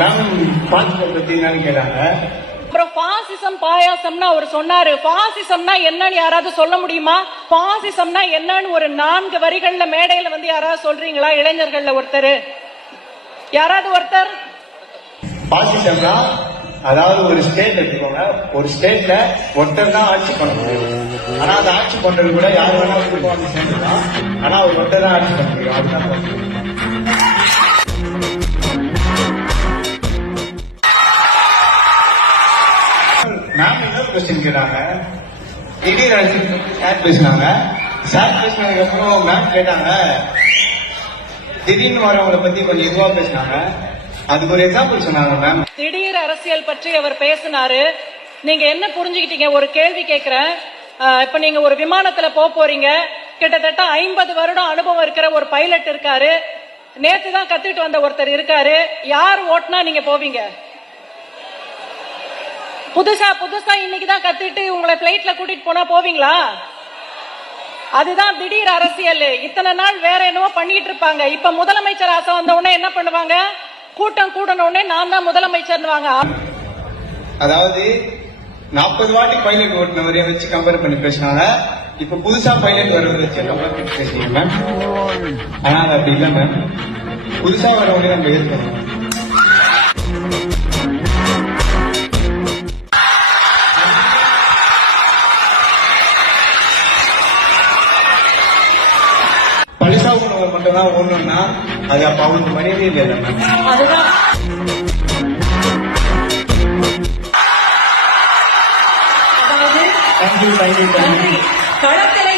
Ma'am பாசிசம் பத்தி என்னன்னு கேட்டாங்க. அப்புறம் பாசிசம் பாயாசம்னா அவர் சொன்னாரு. பாசிசம்னா என்னன்னு யாராவது சொல்ல முடியுமா? பாசிசம்னா என்னன்னு ஒரு 4 வரிகள்ல மேடையில வந்து யாராவது சொல்றீங்களா? இளைஞர்கள்ல ஒருத்தர், யாராவது ஒருத்தர். பாசிசம்னா அதாவது ஒரு ஸ்டேட் எடுத்துக்கோங்க, ஒரு ஸ்டேட்ல ஒருத்தர் தான் ஆட்சி பண்ண முடியும். ஆனா அந்த ஆட்சி பண்றது கூட யாரு வேணா வந்து சேர்ந்துதான், ஆனா அவர் ஒருத்தர் தான் ஆட்சி பண்ண முடியும். அதுதான் மேம் இன்னொரு கொஸ்டின் கேட்டாங்க. திடீர் சார் பேசினாங்க. சார் பேசினதுக்கு அப்புறம் மேம் கேட்டாங்க, திடீர்னு வரவங்களை பத்தி கொஞ்சம் இதுவா பேசினாங்க. அதுக்கு ஒரு எக்ஸாம்பிள் சொன்னாங்க மேம். திடீர் அரசியல் பற்றி அவர் பேசினாரு. நீங்க என்ன புரிஞ்சுக்கிட்டீங்க? ஒரு கேள்வி கேட்கிறேன். இப்ப நீங்க ஒரு விமானத்துல போறீங்க. கிட்டத்தட்ட 50 வருடம் அனுபவம் இருக்கிற ஒரு பைலட் இருக்காரு. நேத்து தான் கத்துட்டு வந்த ஒருத்தர் இருக்காரு. யார் ஓட்டுனா நீங்க போவீங்க? புதுசா இன்னைக்குதான் கத்துட்டு உங்களை பிளைட்ல கூட்டிட்டு போனா போவீங்களா? அதுதான் திடீர் அரசியல். இத்தனை நாள் வேற என்னவோ பண்ணிட்டு இருப்பாங்க. இப்ப முதலமைச்சர் ஆசை வந்த உடனே என்ன பண்ணுவாங்க? கூட்டம் கூடன உடனே நான் தான் முதலமைச்சர். அதாவது 40 வாட்டி பைலட் ஓட்டுனவரைய வச்சு கம்பேர் பண்ணி பேசினாங்க. இப்ப புதுசா பைலட் வரவரை வச்சு கம்பேர் பண்ணி பேசுறீங்க மேம். ஆனா அது அப்படி இல்ல மேம். புதுசா வரவங்களே நம்ம எதிர்க்கணும். பழசா உணவர் மட்டும் தான் ஓடணும்னா அது அப்ப அவங்களுக்கு மரியாதை இல்லை மேம். அதுதான் தேங்க்யூ. களத்துல